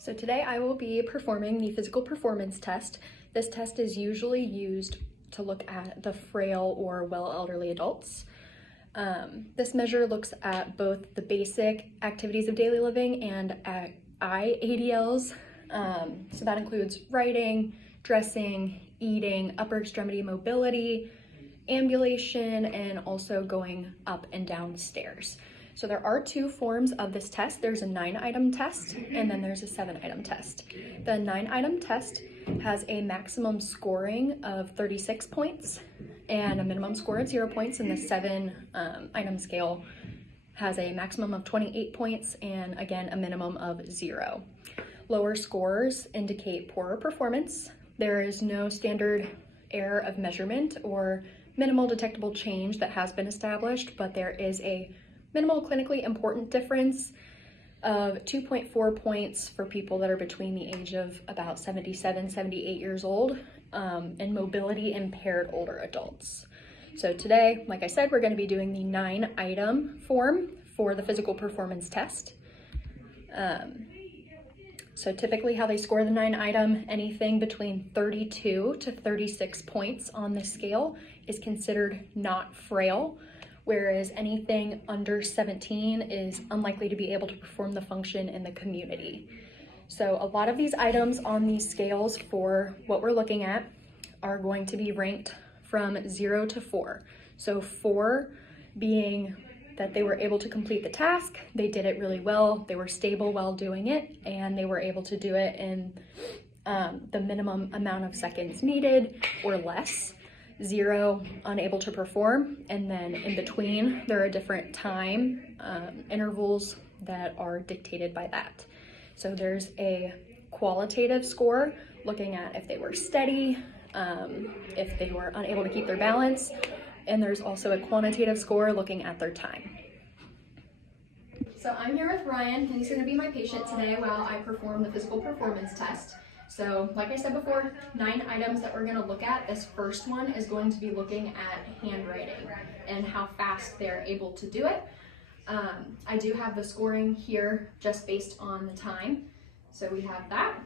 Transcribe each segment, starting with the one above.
So today I will be performing the physical performance test. This test is usually used to look at the frail or well elderly adults. This measure looks at both the basic activities of daily living and IADLs. So that includes writing, dressing, eating, upper extremity mobility, ambulation, and also going up and down stairs. So there are two forms of this test. There's a 9-item test and then there's a 7-item test. The 9-item test has a maximum scoring of 36 points and a minimum score of 0 points, and the 7-item scale has a maximum of 28 points and again a minimum of 0. Lower scores indicate poorer performance. There is no standard error of measurement or minimal detectable change that has been established, but there is a minimal clinically important difference of 2.4 points for people that are between the age of about 77, 78 years old and mobility impaired older adults. So today, like I said, we're going to be doing the 9-item form for the physical performance test. So typically how they score the 9-item, anything between 32 to 36 points on the scale is considered not frail, whereas anything under 17 is unlikely to be able to perform the function in the community. So a lot of these items on these scales for what we're looking at are going to be ranked from 0 to 4. So 4 being that they were able to complete the task, they did it really well, they were stable while doing it, and they were able to do it in the minimum amount of seconds needed or less. 0, unable to perform, and then in between there are different time intervals that are dictated by that. So there's a qualitative score looking at if they were steady, if they were unable to keep their balance, and there's also a quantitative score looking at their time. So I'm here with Ryan, and he's going to be my patient today while I perform the physical performance test. So like I said before, 9 items that we're going to look at. This first one is going to be looking at handwriting and how fast they're able to do it. I do have the scoring here just based on the time. So we have that.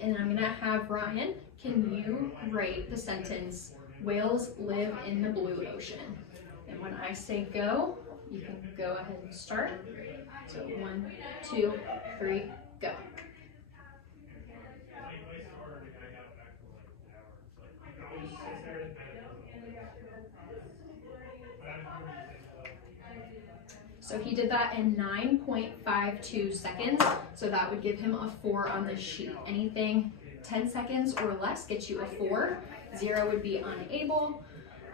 And I'm going to have Ryan, can you write the sentence, "Whales live in the blue ocean"? And when I say go, you can go ahead and start. So 1, 2, 3, go. So he did that in 9.52 seconds, so that would give him a 4 on this sheet. Anything 10 seconds or less gets you a 4. 0 would be unable.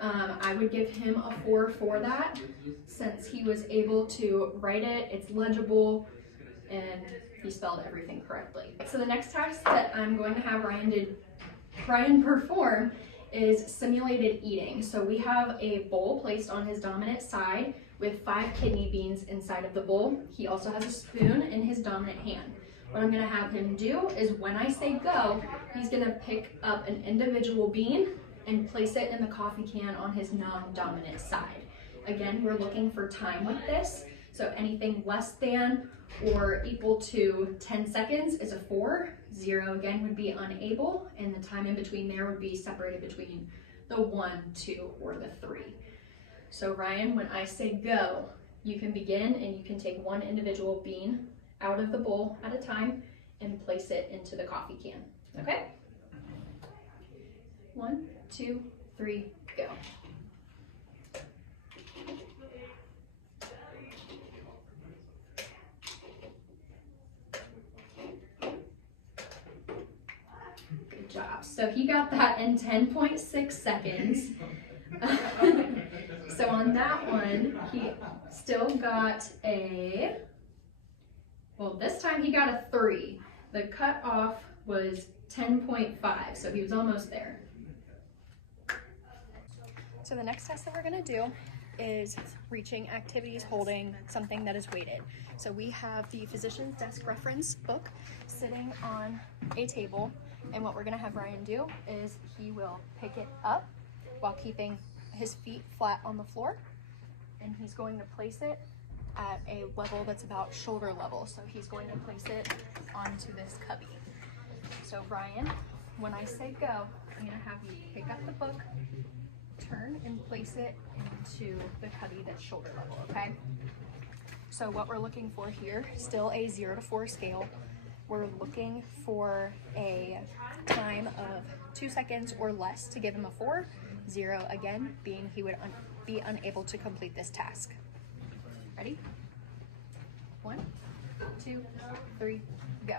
I would give him a 4 for that, since he was able to write it, it's legible, and he spelled everything correctly. So the next task that I'm going to have Ryan perform is simulated eating. So we have a bowl placed on his dominant side with 5 kidney beans inside of the bowl. He also has a spoon in his dominant hand. What I'm going to have him do is when I say go, he's going to pick up an individual bean and place it in the coffee can on his non-dominant side. Again, we're looking for time with this. So anything less than or equal to 10 seconds is a 4. 0 again would be unable, and the time in between there would be separated between the 1, 2, or the 3. So Ryan, when I say go, you can begin and you can take one individual bean out of the bowl at a time and place it into the coffee can. Okay? 1, 2, 3, go. Good job. So he got that in 10.6 seconds. So on that one, he still got well, this time he got a 3. The cutoff was 10.5, so he was almost there. So the next test that we're going to do is reaching activities holding something that is weighted. So we have the physician's desk reference book sitting on a table, and what we're going to have Ryan do is he will pick it up while keeping his feet flat on the floor, and he's going to place it at a level that's about shoulder level. So he's going to place it onto this cubby. So Ryan, when I say go, I'm gonna have you pick up the book, turn and place it into the cubby that's shoulder level, okay? So what we're looking for here, still a 0 to 4 scale. We're looking for a time of 2 seconds or less to give him a 4. 0 again, being he would be unable to complete this task. Ready? 1, 2, 3, go.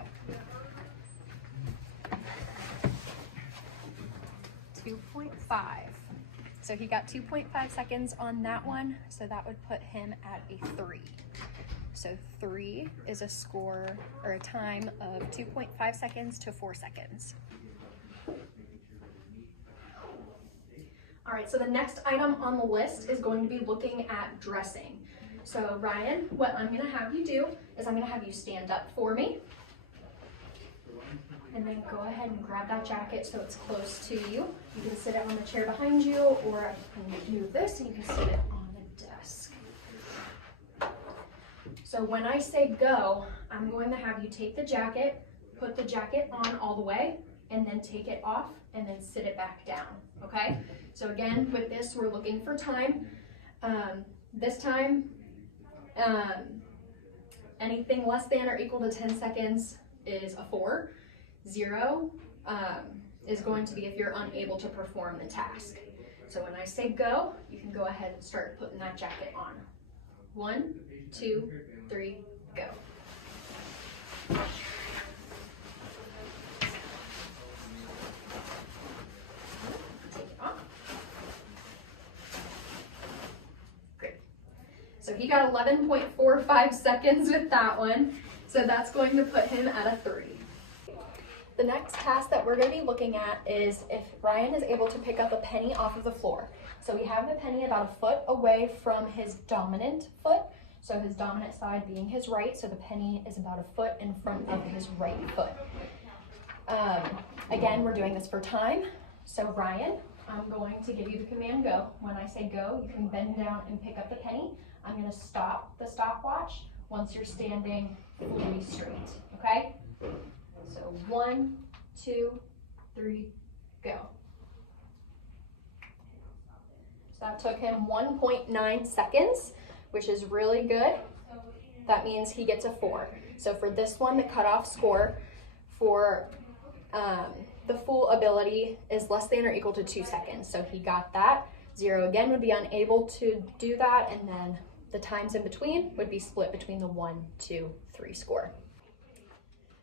2.5. So he got 2.5 seconds on that one, so that would put him at a 3. So 3 is a score or a time of 2.5 seconds to 4 seconds. All right, so the next item on the list is going to be looking at dressing. So Ryan, what I'm gonna have you do is I'm gonna have you stand up for me, and then go ahead and grab that jacket so it's close to you. You can sit it on the chair behind you, or I can move this and you can sit it on the desk. So when I say go, I'm going to have you take the jacket, put the jacket on all the way, and then take it off and then sit it back down, okay? So again, with this, we're looking for time. This time, anything less than or equal to 10 seconds is a 4. 0 is going to be if you're unable to perform the task. So when I say go, you can go ahead and start putting that jacket on. 1, 2, 3, go. Take it off. Great. So he got 11.45 seconds with that one. So that's going to put him at a 3. The next task that we're going to be looking at is if Ryan is able to pick up a penny off of the floor. So we have the penny about a foot away from his dominant foot. So his dominant side being his right. So the penny is about a foot in front of his right foot. Again, we're doing this for time. So Ryan, I'm going to give you the command go. When I say go, you can bend down and pick up the penny. I'm going to stop the stopwatch once you're standing fully straight, okay? So 1, 2, 3, go. So that took him 1.9 seconds, which is really good. That means he gets a 4. So for this one, the cutoff score for the full ability is less than or equal to 2 seconds. So he got that. 0 again would be unable to do that, and then the times in between would be split between the 1, 2, 3 score.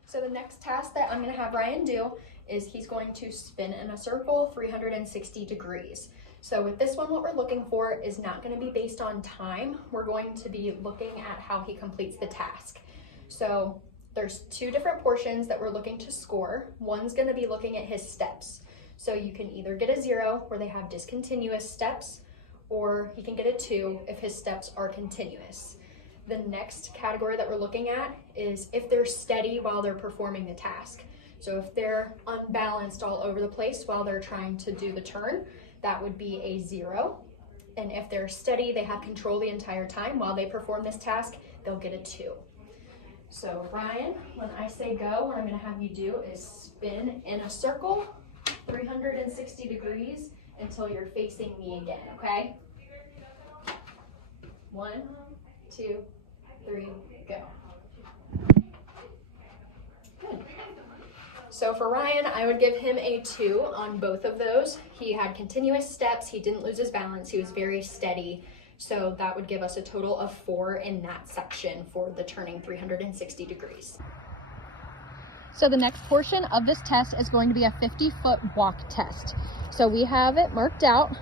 So the next task that I'm going to have Ryan do is he's going to spin in a circle 360 degrees. So with this one, what we're looking for is not going to be based on time. We're going to be looking at how he completes the task. So there's 2 different portions that we're looking to score. One's going to be looking at his steps. So you can either get a 0 where they have discontinuous steps, or he can get a 2 if his steps are continuous. The next category that we're looking at is if they're steady while they're performing the task. So if they're unbalanced all over the place while they're trying to do the turn, that would be a 0. And if they're steady, they have control the entire time while they perform this task, they'll get a 2. So Ryan, when I say go, what I'm going to have you do is spin in a circle 360 degrees until you're facing me again, okay? 1, 2, 3, go. Good. So for Ryan, I would give him a 2 on both of those. He had continuous steps, he didn't lose his balance, he was very steady. So that would give us a total of 4 in that section for the turning 360 degrees. So the next portion of this test is going to be a 50-foot walk test. So we have it marked out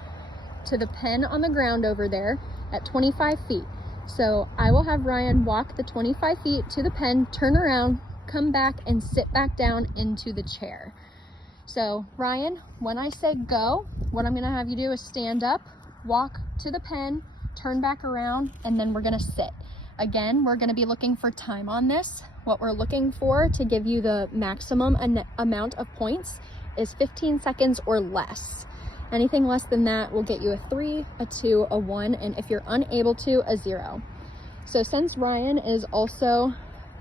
to the pen on the ground over there at 25 feet. So I will have Ryan walk the 25 feet to the pen, turn around, come back, and sit back down into the chair. So Ryan, when I say go, what I'm going to have you do is stand up, walk to the pen, turn back around, and then we're going to sit. Again, we're going to be looking for time on this. What we're looking for to give you the maximum amount of points is 15 seconds or less. Anything less than that will get you a 3, a 2, a 1, and if you're unable to, a 0. So since Ryan is also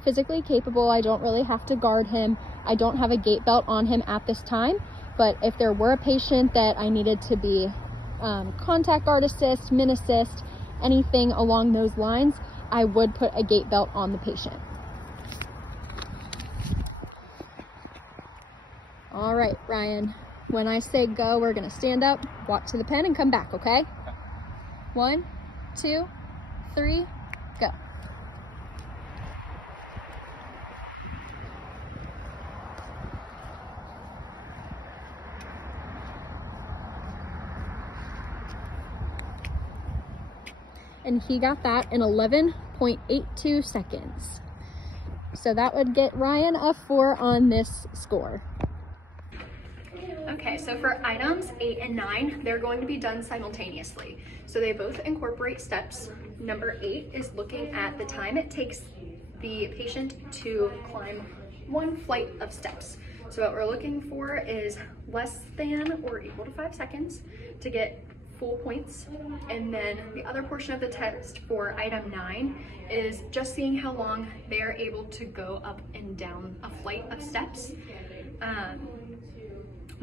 physically capable, I don't really have to guard him. I don't have a gait belt on him at this time, but if there were a patient that I needed to be contact guard assist, min assist, anything along those lines, I would put a gait belt on the patient. All right, Ryan, when I say go, we're gonna stand up, walk to the pen, and come back, okay? 1, 2, 3, go. And he got that in 11.82 seconds. So that would get Ryan a 4 on this score. Okay, so for items 8 and 9, they're going to be done simultaneously. So they both incorporate steps. Number 8 is looking at the time it takes the patient to climb one flight of steps. So what we're looking for is less than or equal to 5 seconds to get full points. And then the other portion of the test for item 9 is just seeing how long they're able to go up and down a flight of steps.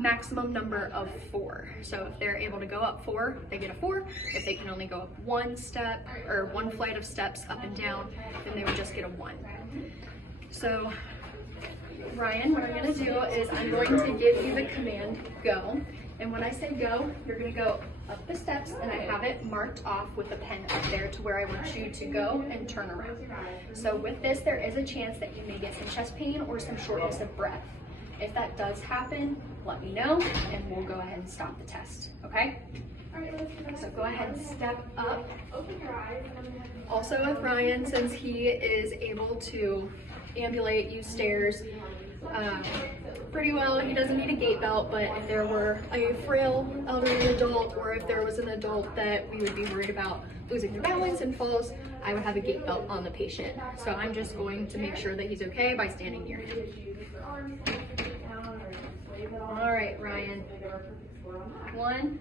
Maximum number of 4. So if they're able to go up 4, they get a 4. If they can only go up one step or one flight of steps up and down, then they would just get a 1. So Ryan, what I'm going to do is I'm going to give you the command go. And when I say go, you're going to go up the steps, and I have it marked off with a pen up there to where I want you to go and turn around. So with this, there is a chance that you may get some chest pain or some shortness of breath. If that does happen, let me know and we'll go ahead and stop the test, okay? So go ahead and step up. Also with Ryan, since he is able to ambulate, use stairs pretty well, he doesn't need a gait belt, but if there were a frail elderly adult or if there was an adult that we would be worried about losing their balance and falls, I would have a gait belt on the patient. So I'm just going to make sure that he's okay by standing near him. All right, Ryan. 1,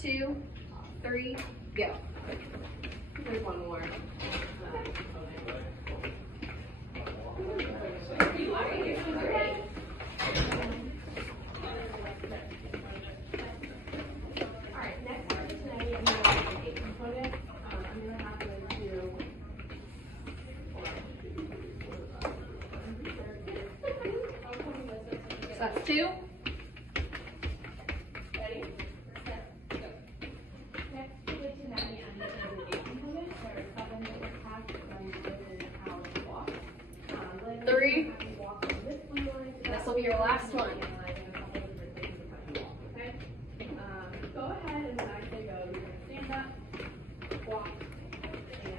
2, 3, go. There's one more. Alright, next part of today, I'm going to have an 8 component. I'm going to have to do. So that's 2. Ready? Set, go. Next citation that we have is an 8 component. There are 7 that we have to how to walk. 3. This will be your last one. Okay? Go ahead and when I say go, you're going to stand up, walk, and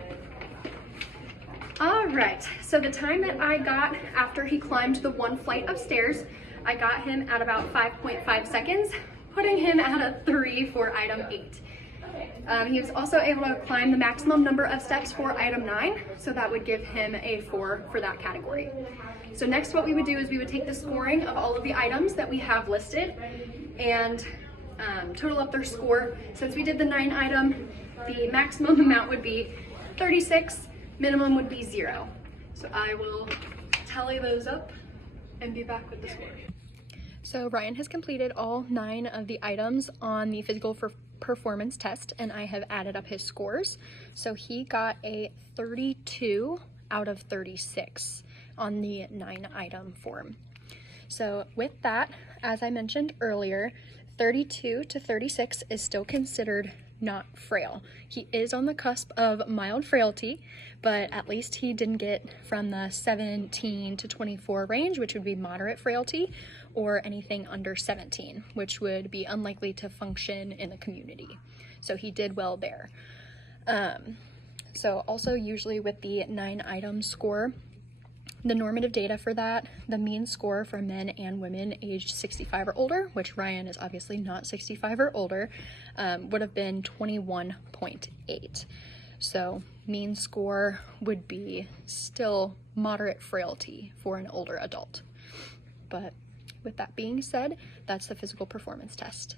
All right, so the time that I got after he climbed the one flight of stairs, I got him at about 5.5 seconds, putting him at a 3 for item 8. He was also able to climb the maximum number of steps for item 9, so that would give him a 4 for that category. So next what we would do is we would take the scoring of all of the items that we have listed and total up their score. Since we did the 9 item, the maximum amount would be 36, minimum would be 0. So I will tally those up and be back with the score. So Ryan has completed all 9 of the items on the physical performance test, and I have added up his scores. So he got a 32 out of 36 on the 9 item form. So with that, as I mentioned earlier, 32 to 36 is still considered not frail. He is on the cusp of mild frailty, but at least he didn't get from the 17 to 24 range, which would be moderate frailty, or anything under 17, which would be unlikely to function in the community. So he did well there. So also usually with the 9 item score, the normative data for that, the mean score for men and women aged 65 or older, which Ryan is obviously not 65 or older, would have been 21.8. So mean score would be still moderate frailty for an older adult. But with that being said, that's the physical performance test.